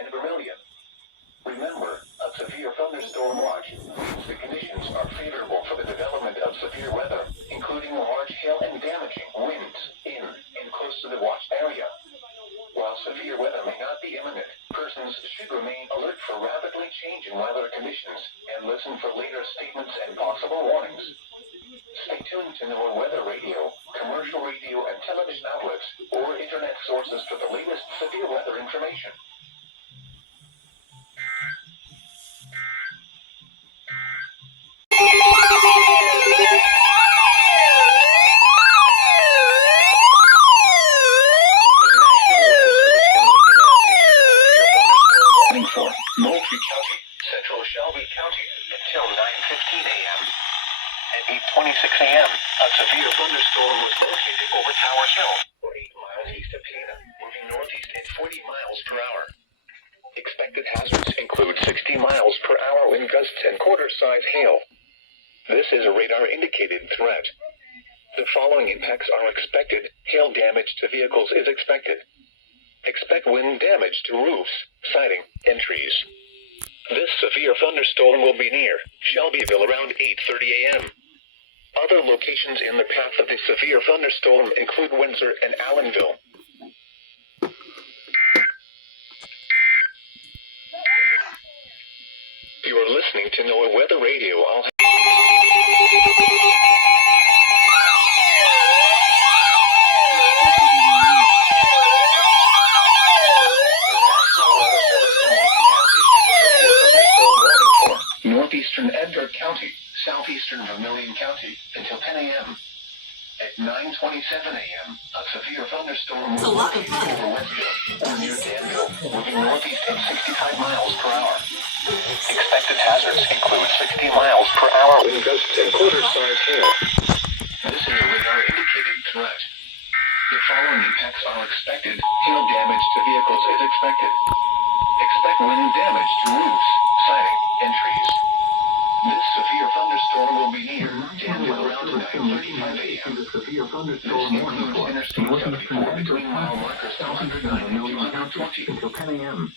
and vermilion. Remember, a severe thunderstorm watch means the conditions are favorable for the development of severe weather, including large hail and damaging winds in and close to the watched area. While severe weather may not be imminent, persons should remain alert for rapidly changing weather conditions and listen for later statements and possible warnings. Stay tuned to NOAA weather radio, commercial radio and television outlets, or internet sources for the latest severe weather information. For Moultrie County, Central Shelby County, until 9:15 a.m. At 8:26 a.m., a severe thunderstorm was located over Towers Hill, 8 miles east of Pana, moving northeast at 40 miles per hour. Expected hazards include 60 miles per hour wind gusts and quarter-size hail. This is a radar-indicated threat. The following impacts are expected. Hail damage to vehicles is expected. Expect wind damage to roofs, siding, and trees. This severe thunderstorm will be near Shelbyville around 8:30 a.m. Other locations in the path of the severe thunderstorm include Windsor and Allenville. You are listening to NOAA Weather Radio. Northeastern Edgar County, southeastern Vermilion County, until 10 a.m. At 9:27 a.m., a severe thunderstorm will locate over Westville or near Danville, moving northeast at 65 miles per hour. Expected hazards include 60 miles per hour wind gusts and quarter-size hail. This is a radar-indicated threat. The following impacts are expected. Hail damage to vehicles is expected. Expect wind damage to roofs, siding, and trees. This severe thunderstorm will be near Danville around 9:35 a.m. This includes Interstate 74 between mile markers 209 and 220 until 10 a.m.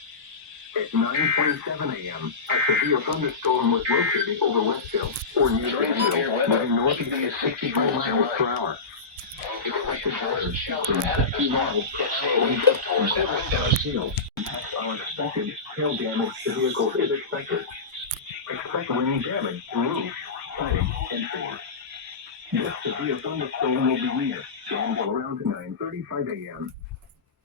At 9:27 a.m., a severe thunderstorm was located over Westville or near Danville, moving northeast at 65 miles per hour. Expected hazards include 60 miles per hour wind gusts and quarter-size hail. Impacts are expected. Hail damage to vehicles is expected. Expect wind damage to roofs, siding, and trees. This severe thunderstorm will be near Danville around 9:35 a.m.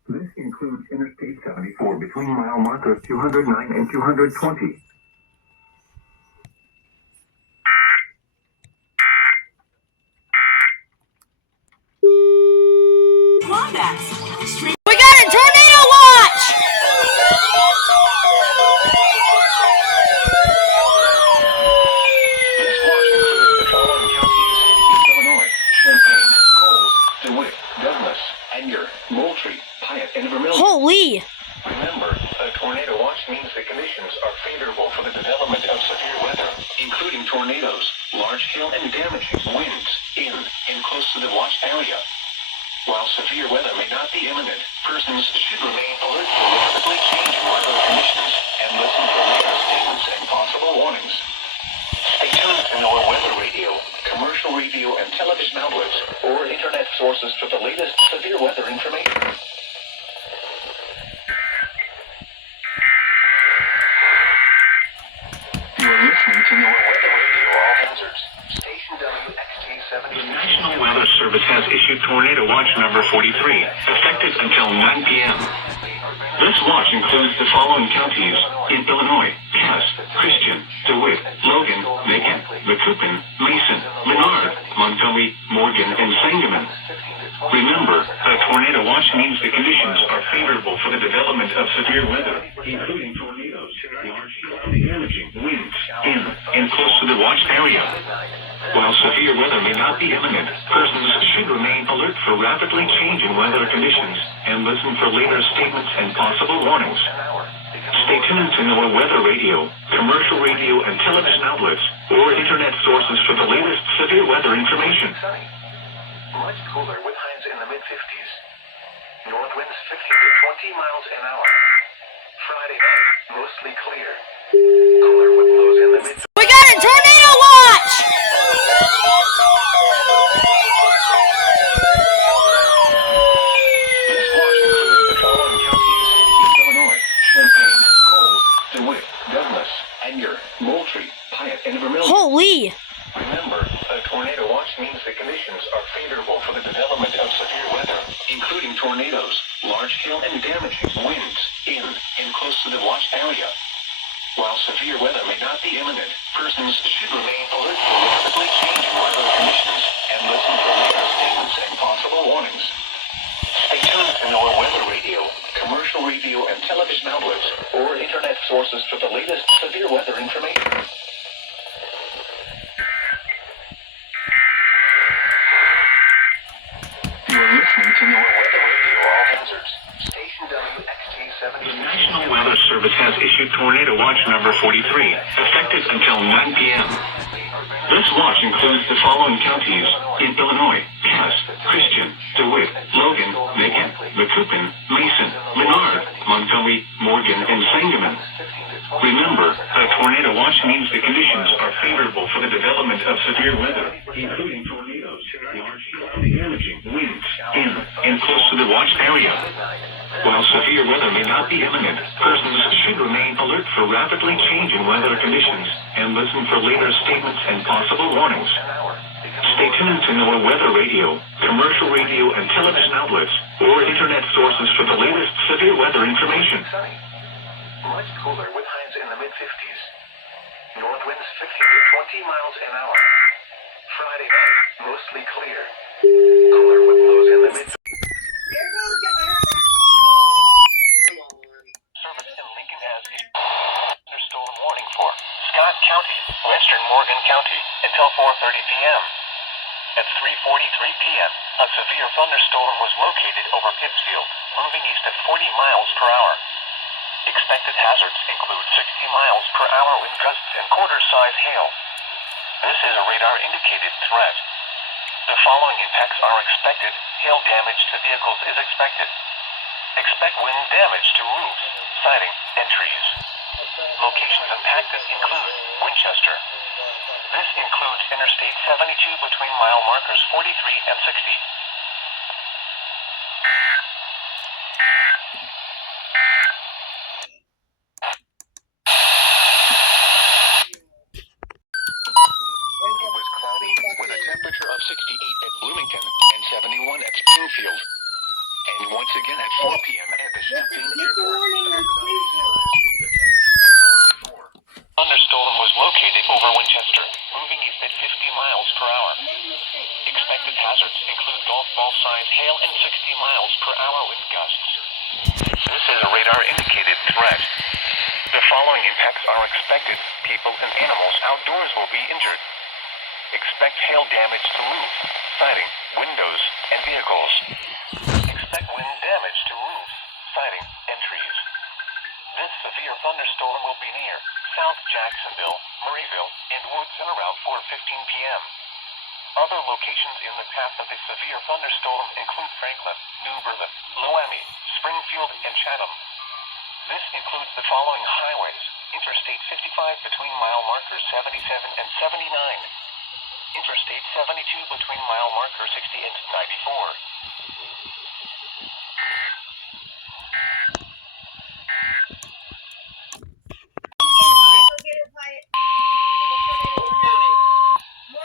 This includes Interstate 74 between mile markers 209 and 220. We got a tornado watch! This watch includes the following counties: East Illinois, Champaign, Coles, DeWitt, Douglas, Edgar, Moultrie, Piatt, and Vermilion. Holy! Remember, a tornado watch means the conditions are favorable for the development of severe weather, including tornadoes, large hail, and damaging winds in and close to the watched area. While severe weather may not be imminent, persons should remain alert for rapidly changing weather conditions and listen for later statements and possible warnings. Stay tuned to NOAA Weather Radio, commercial radio and television outlets, or internet sources for the latest severe weather information. You are listening to NOAA Weather Radio, all hazards. Station WXT-70. The National Weather Service has issued Tornado Watch number 43, effective until 9 p.m. This watch includes the following counties in Illinois: Cass, Christian, DeWitt, Logan, Macon, Macoupin, Mason, Menard, Montgomery, Morgan, and Sangamon. Remember, a tornado watch means the conditions are favorable for the development of severe weather, including tornadoes, large hail, and damaging winds in and close to the watched area. While severe weather may not be imminent, persons should remain alert for rapidly changing weather conditions and listen for later statements and possible warnings. Stay tuned to NOAA Weather Radio, commercial radio and television outlets, or internet sources for the latest severe weather information. Much cooler with highs in the mid-50s. North winds 15 to 20 miles an hour. Friday night, mostly clear. Cooler with lows in the mid. We got a tornado watch! This watch includes the following counties: East Illinois, Champaign, Coles, DeWitt, Douglas, Edgar, Moultrie, Piatt, and Vermilion. Holy! Remember, a tornado watch means the conditions are favorable for the development of severe weather, Including tornadoes, large hail, and damaging winds in and close to the watch area. While severe weather may not be imminent, persons should remain alert for rapidly changing weather conditions and listen for later statements and possible warnings. Stay tuned to our weather radio, commercial radio and television outlets, or internet sources for the latest severe weather information. You're listening to your weather radio, all hazards. Station WXT-70. The National Weather Service has issued Tornado Watch number 43, effective until 9 p.m. This watch includes the following counties in Illinois: Cass, Christian, DeWitt, Logan, Macon, Macoupin, Mason, Menard, Montgomery, Morgan, and Sangamon. Remember, a tornado watch means the conditions are favorable for the development of severe weather, including tornadoes, large hail, and damaging winds in and close to the watch area. While severe weather may not be imminent, persons should remain alert for rapidly changing weather conditions and listen for later statements and possible warnings. Stay tuned to our weather radio, commercial radio and television outlets, or internet sources for the latest severe weather information. Much cooler with highs in the mid-50s. North winds 15 to 20 miles an hour. Friday night, mostly clear. Cooler with lows in the mid. Service in Lincoln has a thunderstorm warning for Scott County, western Morgan County, until 4:30 p.m. At 3:43 p.m., a severe thunderstorm was located over Pittsfield, moving east at 40 miles per hour. Expected hazards include 60 miles per hour wind gusts and quarter-size hail. This is a radar-indicated threat. The following impacts are expected. Hail damage to vehicles is expected. Expect wind damage to roofs, siding, and trees. Locations impacted include Winchester. This includes Interstate 72 between mile markers 43 and 60. It was cloudy with a temperature of 68 at Bloomington and 71 at Springfield. And once again at 4 p.m. at the Champaign Airport. The temperature was 74. Thunderstorm was located over Winchester, moving east at 50 miles per hour. Expected hazards include golf ball size hail and 60 miles per hour wind gusts. This is a radar indicated threat. The following impacts are expected. People and animals outdoors will be injured. Expect hail damage to roofs, siding, windows, and vehicles. Expect wind damage to roofs, siding, and trees. This severe thunderstorm will be near South Jacksonville, Murrayville, and Woods at around 4:15 p.m. Other locations in the path of the severe thunderstorm include Franklin, New Berlin, Loami, Springfield, and Chatham. This includes the following highways: Interstate 55 between mile markers 77 and 79. Interstate 72 between mile markers 60 and 94.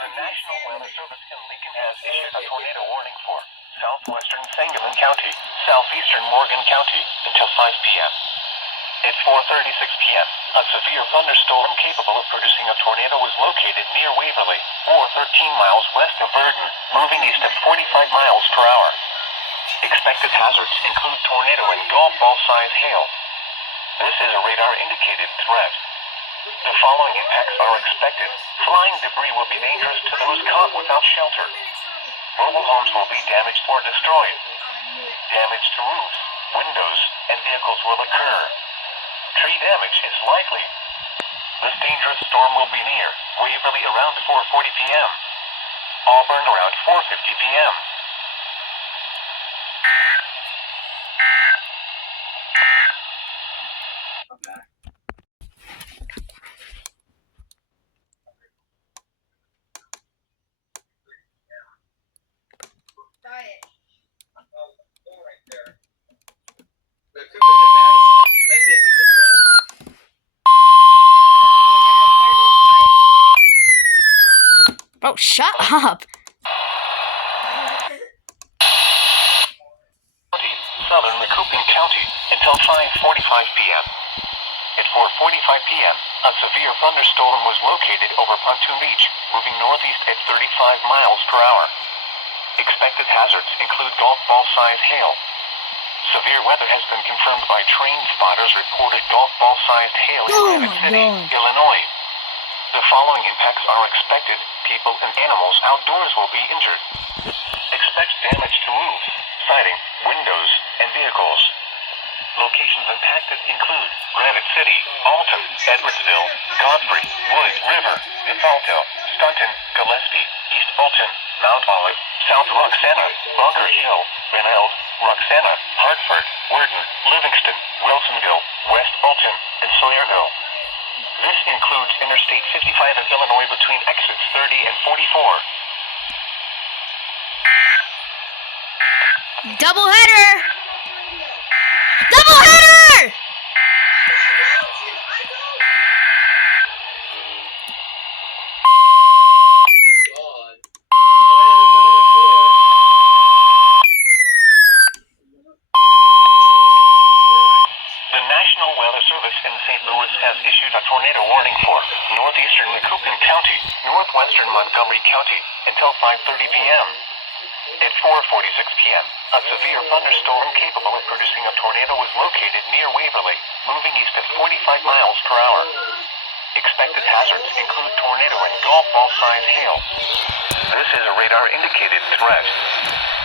The National Weather Service in Lincoln has issued a tornado warning for southwestern Sangamon County, southeastern Morgan County, until 5 p.m. At 4:36 p.m., a severe thunderstorm capable of producing a tornado was located near Waverly, or 13 miles west of Verdon, moving east at 45 miles per hour. Expected hazards include tornado and golf ball size hail. This is a radar-indicated threat. The following impacts are expected. Flying debris will be dangerous to those caught without shelter. Mobile homes will be damaged or destroyed. Damage to roofs, windows, and vehicles will occur. Tree damage is likely. This dangerous storm will be near Waverly around 4:40 p.m. Auburn around 4:50 p.m. shut up. Southern Macouping County until 5:45 p.m. At 4:45 p.m., a severe thunderstorm was located over Pontoon Beach, moving northeast at 35 miles per hour. Expected hazards include golf ball-size hail. Severe weather has been confirmed by train spotters reported golf ball-sized hail in Oh Granite my City, God. Illinois. The following impacts are expected. People and animals outdoors will be injured. Expect damage to roofs, siding, windows, and vehicles. Locations impacted include Granite City, Alton, Edwardsville, Godfrey, Wood River, Defalto, Staunton, Gillespie, East Alton, Mount Olive, South Roxana, Bunker Hill, Renald, Roxana, Hartford, Worden, Livingston, Wilsonville, West Alton, and Sawyerville. This includes Interstate 55 in Illinois between exits 30 and 44. Double header! Double header! The National Weather Service in St. Louis has issued a tornado warning for northeastern Macouping County, northwestern Montgomery County until 5:30 p.m. At 4:46 p.m., a severe thunderstorm capable of producing a tornado was located near Waverly, moving east at 45 miles per hour. Expected hazards include tornado and golf ball-sized hail. This is a radar-indicated threat.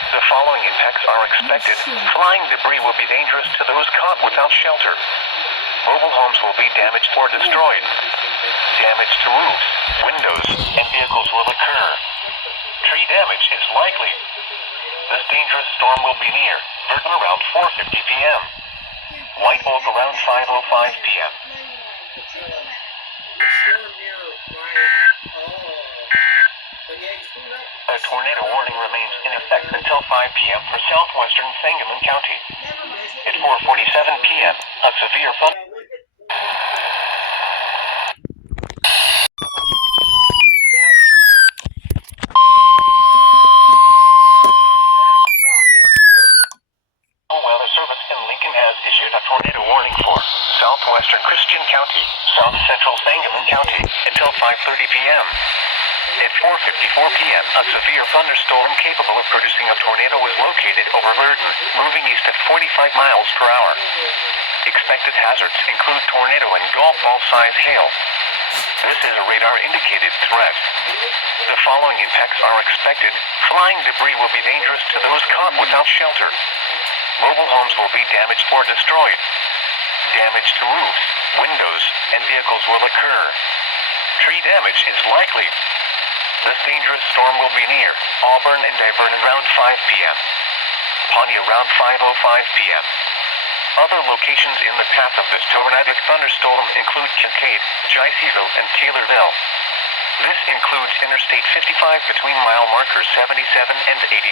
The following impacts are expected. Flying debris will be dangerous to those caught without shelter. Mobile homes will be damaged or destroyed. Damage to roofs, windows, and vehicles will occur. Tree damage is likely. This dangerous storm will be near Virgin around 4:50 p.m. White Oak around 5:05 p.m. A tornado warning remains in effect until 5 p.m. for southwestern Sangamon County. At 4:47 p.m., a severe Weather Service in Lincoln has issued a tornado warning for southwestern Christian County, south central Sangamon County until 5:30 p.m. At 4:54 p.m., a severe thunderstorm capable of producing a tornado was located over Virgin, moving east at 45 miles per hour. Expected hazards include tornado and golf ball-sized hail. This is a radar-indicated threat. The following impacts are expected. Flying debris will be dangerous to those caught without shelter. Mobile homes will be damaged or destroyed. Damage to roofs, windows, and vehicles will occur. Tree damage is likely. This dangerous storm will be near Auburn and Dyburn around 5 p.m. Pawnee around 5:05 p.m. Other locations in the path of this tornadic thunderstorm include Kincaid, Jayceeville, and Taylorville. This includes Interstate 55 between mile markers 77 and 83.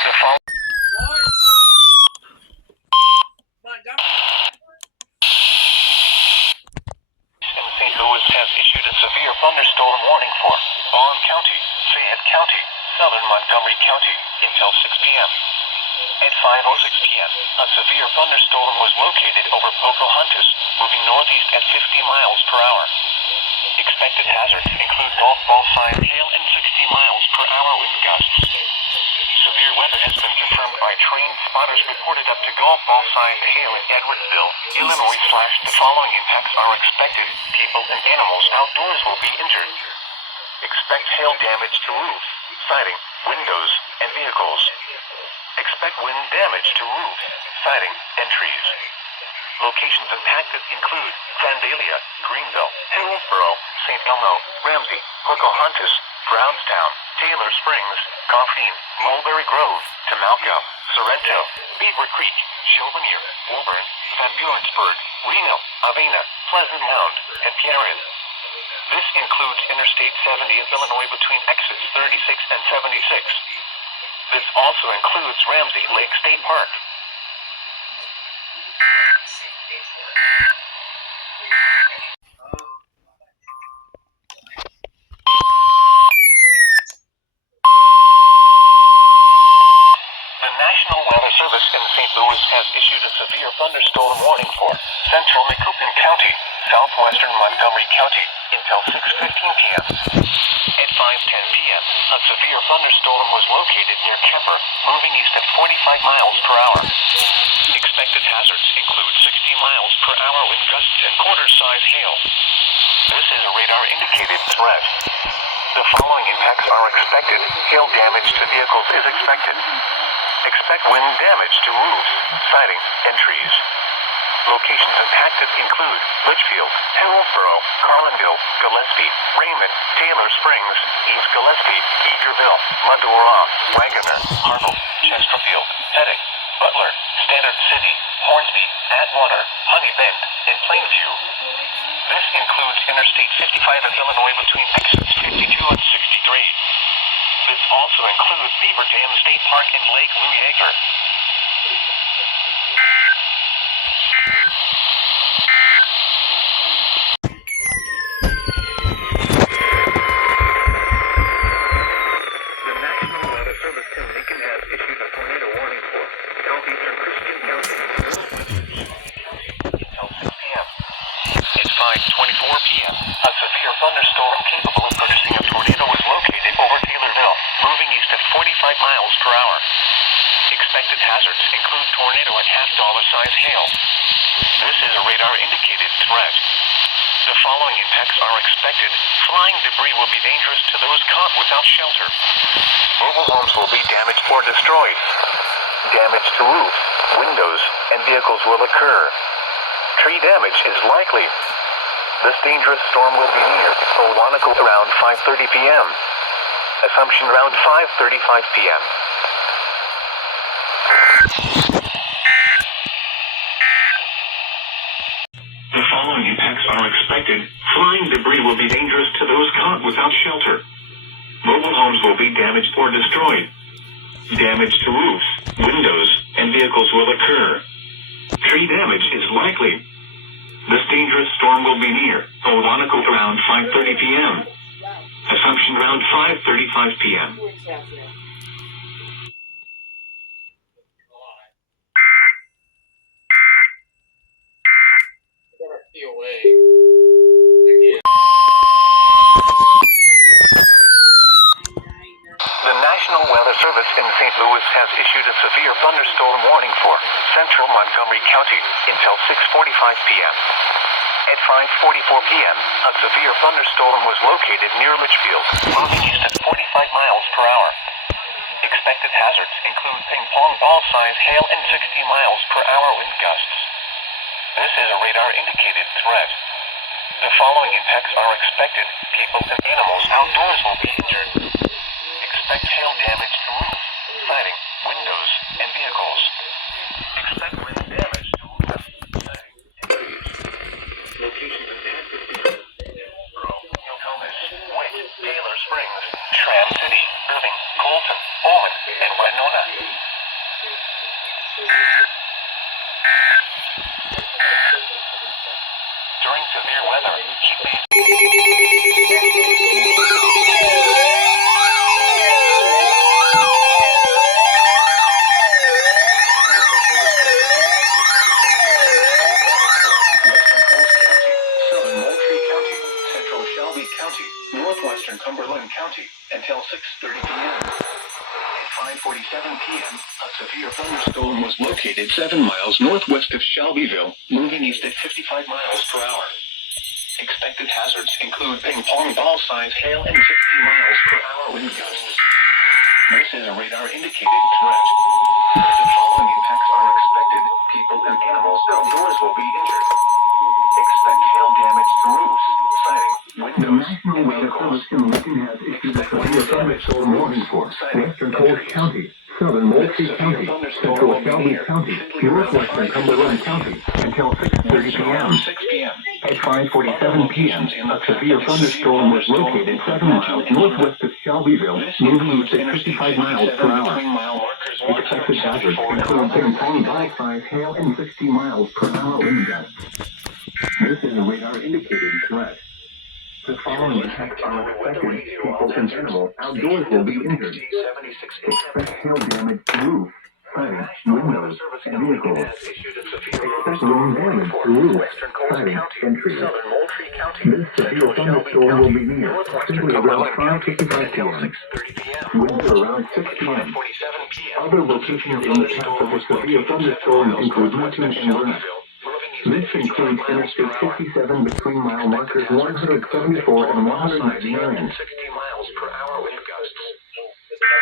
The following in St. Louis has issued a severe thunderstorm warning for Balm County, Fayette County, southern Montgomery County until 6 p.m. At 5:06 p.m., a severe thunderstorm was located over Pocahontas, moving northeast at 50 miles per hour. Expected hazards include golf ball-sized hail and 60 miles per hour wind gusts. Severe weather has been confirmed by trained spotters reported up to golf ball-sized hail in Edwardsville, Illinois. The following impacts are expected. People and animals outdoors will be injured. Expect hail damage to roofs, siding, windows, and vehicles. Expect wind damage to roofs, siding, and trees. Locations impacted include Vandalia, Greenville, Hillsboro, St. Elmo, Ramsey, Pocahontas, Brownstown, Taylor Springs, Coffeen, Mulberry Grove, Tamalco, Sorrento, Beaver Creek, Chilvenier, Woburn, Van Burentsburg, Reno, Avena, Pleasant Mound, and Pierrin. This includes Interstate 70 in Illinois between exits 36 and 76. This also includes Ramsey Lake State Park. The National Weather Service in St. Louis has issued a severe thunderstorm warning for central Macoupin County, southwestern Montgomery County, until 6:15 p.m. At 5:10 p.m., a severe thunderstorm was located near Kemper, moving east at 45 miles per hour. Expected hazards include 60 miles per hour wind gusts and quarter-size hail. This is a radar-indicated threat. The following impacts are expected. Hail damage to vehicles is expected. Expect wind damage to roofs, siding, and trees. Locations impacted include Litchfield, Hillsboro, Carlinville, Gillespie, Raymond, Taylor Springs, East Gillespie, Eagerville, Medora, Wagoner, Harville, Chesterfield, Pettit, Butler, Standard City, Hornsby, Atwater, Honey Bend, and Plainview. This includes Interstate 55 in Illinois between exits 52 and 63. This also includes Beaver Dam State Park and Lake Lou Yeager. The National Weather Service in Lincoln has issued a tornado warning for southeastern Christian County until 6 p.m. At 5:24 p.m., a severe thunderstorm capable of producing a tornado was located over Taylorville, moving east at 45 miles per hour. Expected hazards include tornado and half-dollar-size hail. This is a radar-indicated threat. The following impacts are expected. Flying debris will be dangerous to those caught without shelter. Mobile homes will be damaged or destroyed. Damage to roofs, windows, and vehicles will occur. Tree damage is likely. This dangerous storm will be near Owanaco around 5:30 p.m. Assumption around 5:35 p.m. The following impacts are expected. Flying debris will be dangerous to those caught without shelter. Mobile homes will be damaged or destroyed. Damage to roofs, windows, and vehicles will occur. Tree damage is likely. This dangerous storm will be near Owanaco around 5:30 p.m. Assumption around 5:35 p.m. The National Weather Service in St. Louis has issued a severe thunderstorm warning for central Montgomery County until 6:45 p.m. At 5:44 p.m., a severe thunderstorm was located near Litchfield, moving east at 45 miles per hour. Expected hazards include ping-pong ball-size hail and 60 miles per hour wind gusts. This is a radar-indicated threat. The following impacts are expected. People and animals outdoors will be injured. Expect hail damage to roofs, siding, windows, and vehicles. Expect wind damage to roofs, siding, and trees. Locations impacted include Hillsboro, Nokomis, Witt, Taylor Springs, Tram City, Irving, Colton, Bowman, and Winona. During severe weather, keep these northwestern Cumberland County until 6:30 p.m. At 5:47 p.m., a severe thunderstorm was located 7 miles northwest of Shelbyville, moving east at 55 miles per hour. Expected hazards include ping-pong ball-size hail and 60 miles per hour wind gusts. This is a radar-indicated threat. The following impacts are expected. People and animals outdoors will be injured. Expect hail damage to roofs, siding, windows, National Weather Service in Lincoln has issued a severe thunderstorm warning for western Coles County, southern Moultrie County, central Shelby County, northwestern Cumberland County until 6:30 p.m. At 5:47 p.m., a severe thunderstorm was located 7 miles northwest of Shelbyville, moving east at 55 miles per hour. Expected hazards include ping-pong ball-size hail and 60 miles per hour wind gusts. This is a radar-indicated threat. The following attacks are expected. People and animals outdoors will be injured. Expect hail damage to roofs, siding, windows, and vehicles. Expect wind damage to roofs, siding, and trees. This severe thunderstorm will be near, simply around 5:55 p.m. Winds are around 6 p.m. Other locations in the path of a severe thunderstorm include Newton and Burnett. This includes Interstate 57 between mile markers 174 and 199. 60 miles per hour wind gusts.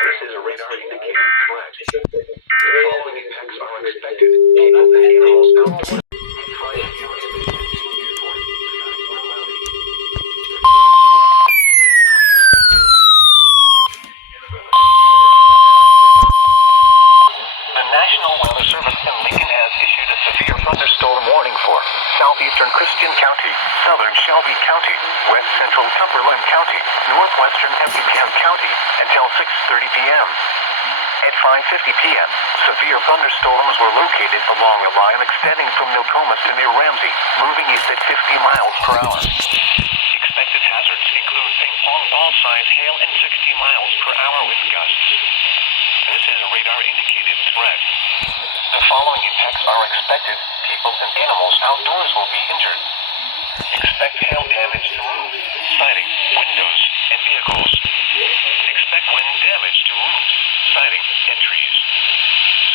This is a radar indicated threat. The following impacts are expected. People and animals outdoors. The National Weather Service in Lincoln has issued a severe thunderstorm warning for southeastern Christian County, southern Shelby County, west central Cumberland County, northwestern Effingham County until 6:30 p.m. At 5:50 p.m., severe thunderstorms were located along a line extending from Nokomis to near Ramsey, moving east at 50 miles per hour. Expected hazards include ping-pong ball-sized hail and 60 miles per hour wind gusts. This is a radar-indicated threat. The following impacts are expected. People and animals outdoors will be injured. Expect hail damage to roofs, siding, windows, and vehicles. Expect wind damage to roofs, siding, and trees.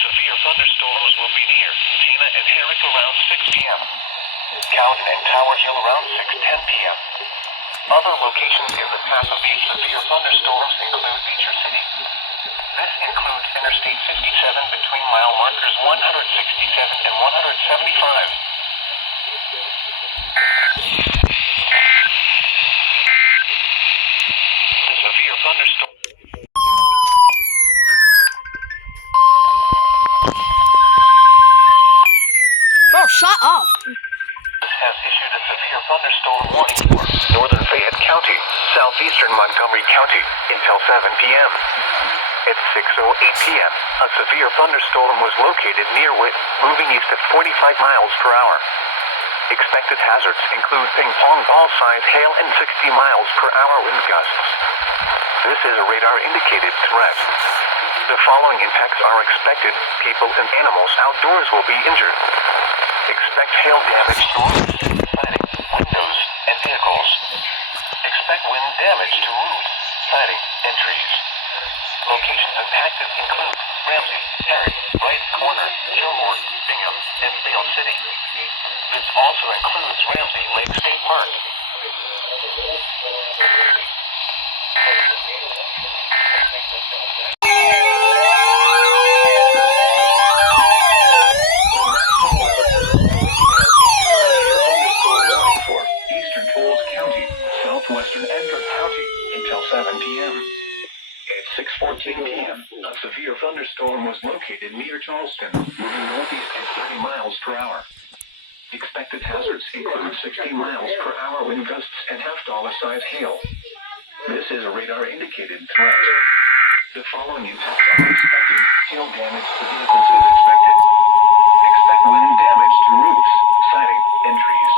Severe thunderstorms will be near Tina and Herrick around 6 p.m. Cowden and Tower Hill around 6:10 p.m. Other locations in the path of these severe thunderstorms include Beecher City. This includes Interstate 57 between mile markers 167 and 175. The severe thunderstorm Bro, shut up. has issued a severe thunderstorm warning for northern Fayette County, southeastern Montgomery County until 7 p.m. At 6:08 p.m., a severe thunderstorm was located near Witt, moving east at 45 miles per hour. Expected hazards include ping-pong ball-sized hail and 60 miles per hour wind gusts. This is a radar-indicated threat. The following impacts are expected. People and animals outdoors will be injured. Expect hail damage to roofs, siding, windows, and vehicles. Expect wind damage to roofs, siding, and trees. Locations impacted include Ramsey, Herrick, Bright Corner, Gilmore, Bingham, and Vale City. This also includes Ramsey Lake State Park. Eastern Falls County, southwestern Edgar County until 7 p.m. At 6:14 p.m., a severe thunderstorm was located near Charleston, moving northeast at 30 miles per hour. Expected hazards include 60 miles per hour wind gusts and half-dollar-sized hail. This is a radar-indicated threat. The following impacts are expected. Hail damage to vehicles is expected. Expect wind damage to roofs, siding, and trees.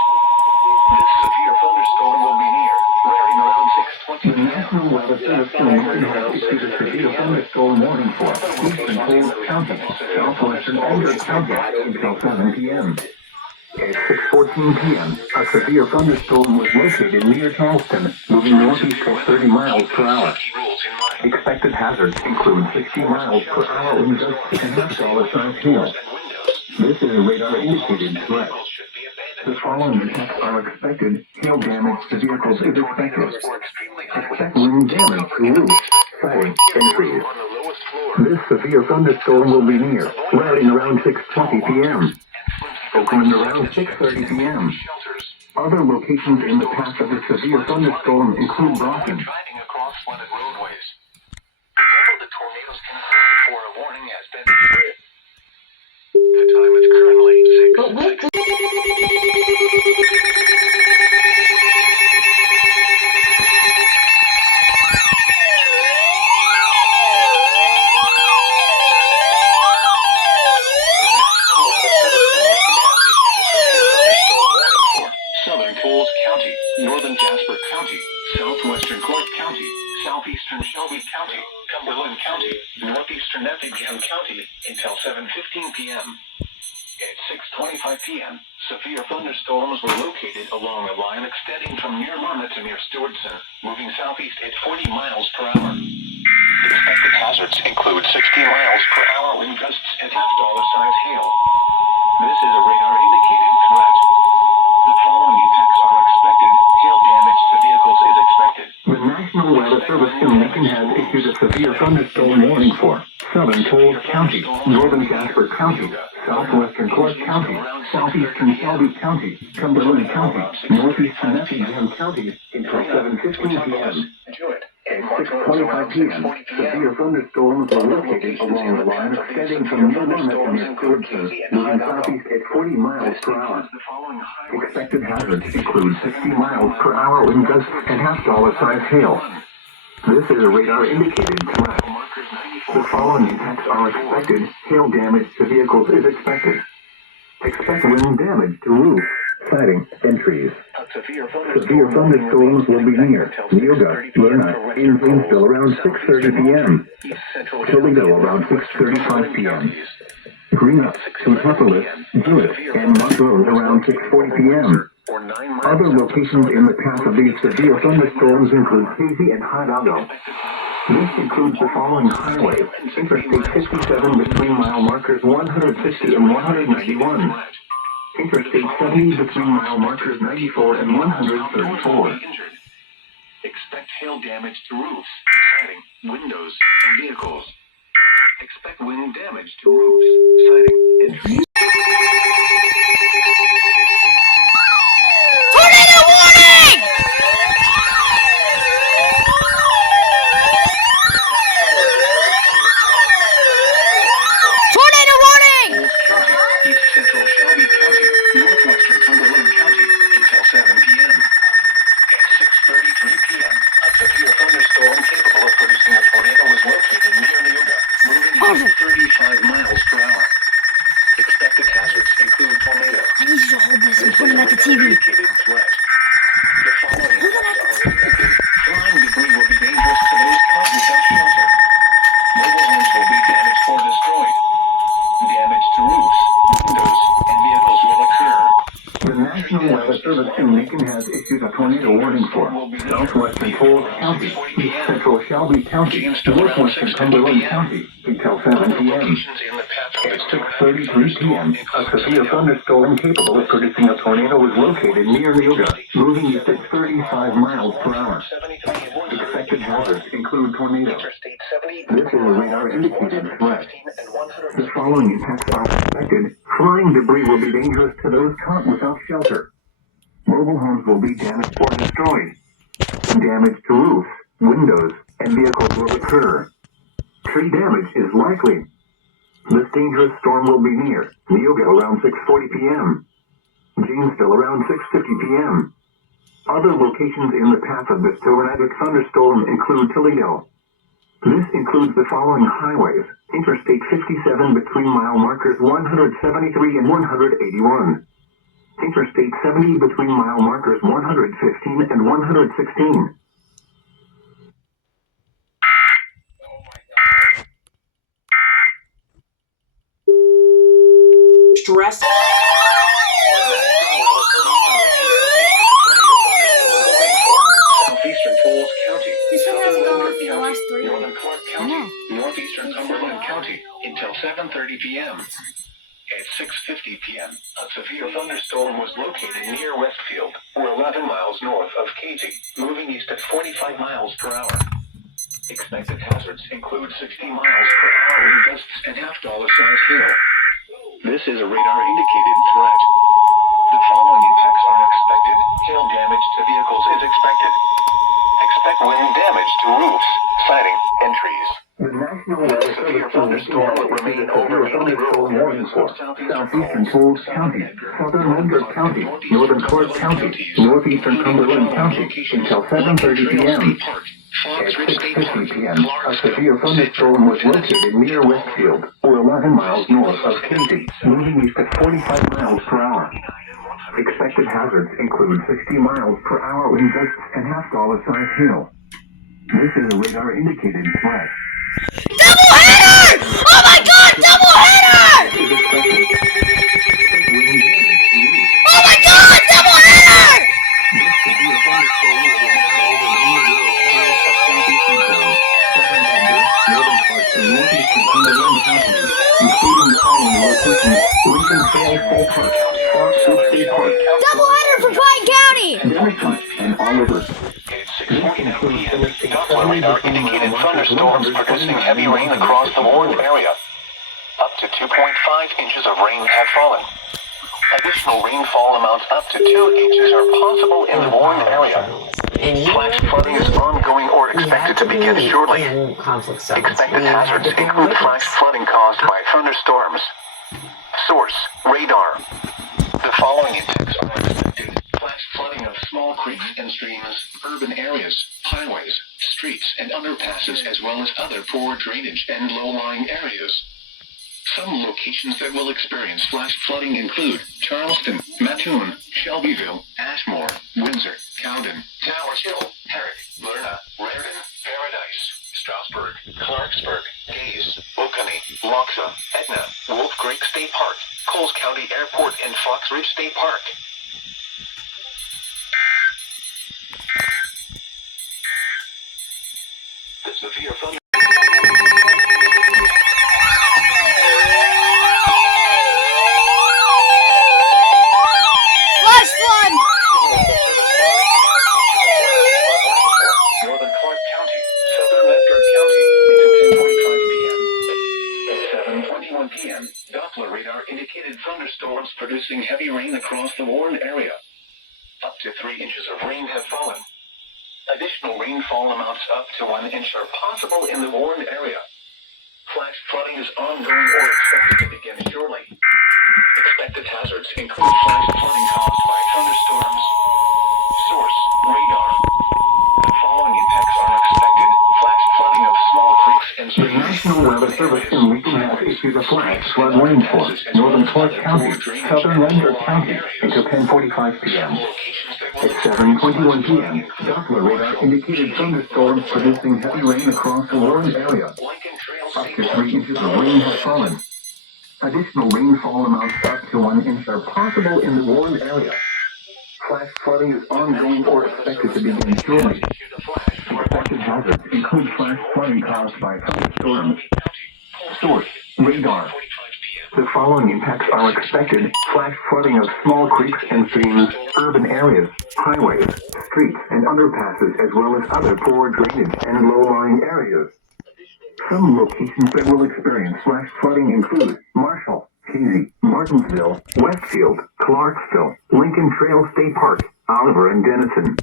This severe thunderstorm will be near, starting around 6:20 The p.m. National Weather Service in Lincoln has issued a severe thunderstorm warning for Eastern Falls County, southwestern Edgar County until 7 p.m. At 6:14 p.m., a severe thunderstorm was located near Charleston, moving northeast at 30 miles per hour. Expected hazards include 60 miles per hour wind gusts and half-dollar-sized hail. This is a radar-indicated threat. The following impacts are expected. Hail damage to vehicles is expected. Expect wind damage to roofs, siding, and trees. This severe thunderstorm will be near, starting around 6:20 p.m. Oakland around 6:30 p.m. Other locations in the path of the severe thunderstorm include Boston. Driving across flooded roadways. Remember the tornadoes can occur before a warning has been issued. The time is currently 6:06. northwestern Clark County, southeastern Shelby County, Cumberland County, northeastern Effingham County until 7:15 p.m. At 6:25 p.m., severe thunderstorms were located along a line extending from near Lerma to near Stewardson, moving southeast at 40 miles per hour. Expected hazards include 60 miles per hour wind gusts and half-dollar-size hail. This is a radar-indicated threat. The following impacts are expected. Hail damage to vehicles is expected. The National Weather Service in Lincoln has issued a severe thunderstorm warning for southern Coles County, northern Jasper County, southwestern Clark County, southeastern Shelby County, Cumberland County, northeastern Effingham County until 7:15 p.m. At 6:25 p.m., severe thunderstorms were located along the line extending from near Lerma to near Stewardson, moving southeast at 40 miles per hour. Expected hazards include 60 miles per hour wind gusts and half-dollar-size hail. This is a radar-indicated threat. The following impacts are expected. Hail damage to vehicles is expected. Expect wind damage to roofs, siding, and trees. Severe thunderstorms will be near Neoga, Lerna, in Painesville around 6:30 p.m. Toledo around 6:35 p.m. Greenup, Metropolis, Jewett, and Montrose around 6:40 p.m. Other locations in the path of these severe thunderstorms include Casey and Hidalgo. This includes the following highways: Interstate 57 between mile markers 160 and 191. Interstate 70 between mile markers 94 and 134. Expect hail damage to roofs, siding, windows, and vehicles. Expect wind damage to roofs, siding, and trees. Tornado warning! Tornado warning! County, East Central Shelby County, northwestern Cumberland County until 7 p.m. At 6:33 p.m., a severe thunderstorm capable of producing a tornado was located near Neoga, moving at 35 miles per hour. Expected hazards include tornado. I need you to hold this and point it at the TV. Indicated threat. The following impacts are expected. Flying debris will be dangerous to those caught without shelter. Mobile homes will be damaged or destroyed. Damage to roofs, windows, and vehicles will occur. The National Weather Service in Lincoln has issued a tornado warning for southwestern Coles County, east central Shelby County, northwestern Cumberland County until 7 p.m. At 6:33 p.m., a severe thunderstorm capable of producing a tornado was located near Neoga, moving east at 35 miles per hour. Expected hazards include tornadoes. This is a radar-indicated threat. The following impacts are expected. Flying debris will be dangerous to those caught without shelter. Mobile homes will be damaged or destroyed. Damage to roofs, windows, and vehicles will occur. Tree damage is likely. This dangerous storm will be near Neoga around 6:40 p.m. Janesville around 6:50 p.m. Other locations in the path of this tornadic thunderstorm include Toledo. This includes the following highways: Interstate 57 between mile markers 173 and 181. Interstate 70 between mile markers 115 and 116. Stress. Southeastern Coles County, This one hasn't gone on for the County, last 3 northern Clark I County, know. northeastern Cumberland County until 7:30 p.m. At 6:50 p.m., a severe thunderstorm was located near Westfield, or 11 miles north of Casey, moving east at 45 miles per hour. Expected hazards include 60 miles per hour wind gusts and half-dollar-size hail. This is a radar-indicated threat. The following impacts are expected. Hail damage to vehicles is expected. Expect wind damage to roofs, siding, and trees. The National Weather Severe Service thunderstorm will remain over mainly rural areas of southeastern Coles County, southern Edgar County, northern Clark County, northeastern Cumberland County until 7:30 p.m. At 6:50 p.m., a severe thunderstorm was located near Westfield, or 11 miles north of Casey, moving east at 45 miles per hour. Expected hazards hazards include 60 miles per hour wind gusts and half-dollar-sized hail. This is a radar-indicated threat. Double header! Oh my god, double header! Is expected. Wind damage to you. Oh my god, double header! This could be a thunderstorm with a wind over near rural areas of southeastern Cone, southern Denver, northern parts of northeastern Cumberland County, including the following locations: Lincoln Trail State Park, Fox Ridge State Park, Double header for Pine County! Denison, and Oliver. It's 6:49 p.m. Doppler radar indicated thunderstorms producing heavy rain across the warned area. Up to 2.5 inches of rain have fallen. Additional rainfall amounts up to 2 inches are possible in the warned area. Flash flooding is ongoing or expected to begin shortly. Expected hazards include flash flooding caused by thunderstorms. Source: radar. The following impacts are expected: flash flooding of small creeks and streams, urban areas, highways, streets, and underpasses, as well as other poor drainage and low-lying areas. Some locations that will experience flash flooding include Charleston, Mattoon, Shelbyville, Ashmore, Windsor, Cowden, Towers Hill, Herrick, Lerna, Raritan, Paradise, Strasburg, Clarksburg, Gaze, Oconee, Loxa, Etna, Wolf Creek State Park, Coles County Airport, and Fox Ridge State Park. The severe thunder. Flash flood! Northern Clark County, southern Ledford County, until 10:45 p.m. At 7:21 p.m., Doppler radar indicated thunderstorms producing heavy rain across the warned area. Up to 3 inches of rain have fallen. Additional rainfall amounts up to 1 inch are possible in the warned area. Flash flooding is ongoing or expected to begin shortly. Expected hazards include flash flooding caused by thunderstorms. Source: radar. The following impacts are expected: flash flooding of small creeks and The streams. National Weather Service in Lincoln has issued a flash flood warning for northern Clark County, southern Ledford County until 10:45 p.m. At 7:21 p.m., Doppler radar indicated thunderstorms producing heavy rain across the warned area. Lincoln Trail Up State to Park. 3 inches of rain have fallen. Additional rainfall amounts up to 1 inch are possible in the warned area. Flash flooding is ongoing or expected to begin shortly. Expected hazards include flash flooding caused by thunderstorms. Source: radar. The following impacts are expected: flash flooding of small creeks and streams, urban areas, highways, streets, and underpasses, as well as other poor drainage and low-lying areas. Some locations that will experience flash flooding include Marshall, Casey, Martinsville, Westfield, Clarksville, Lincoln Trail State Park, Oliver, and Denison.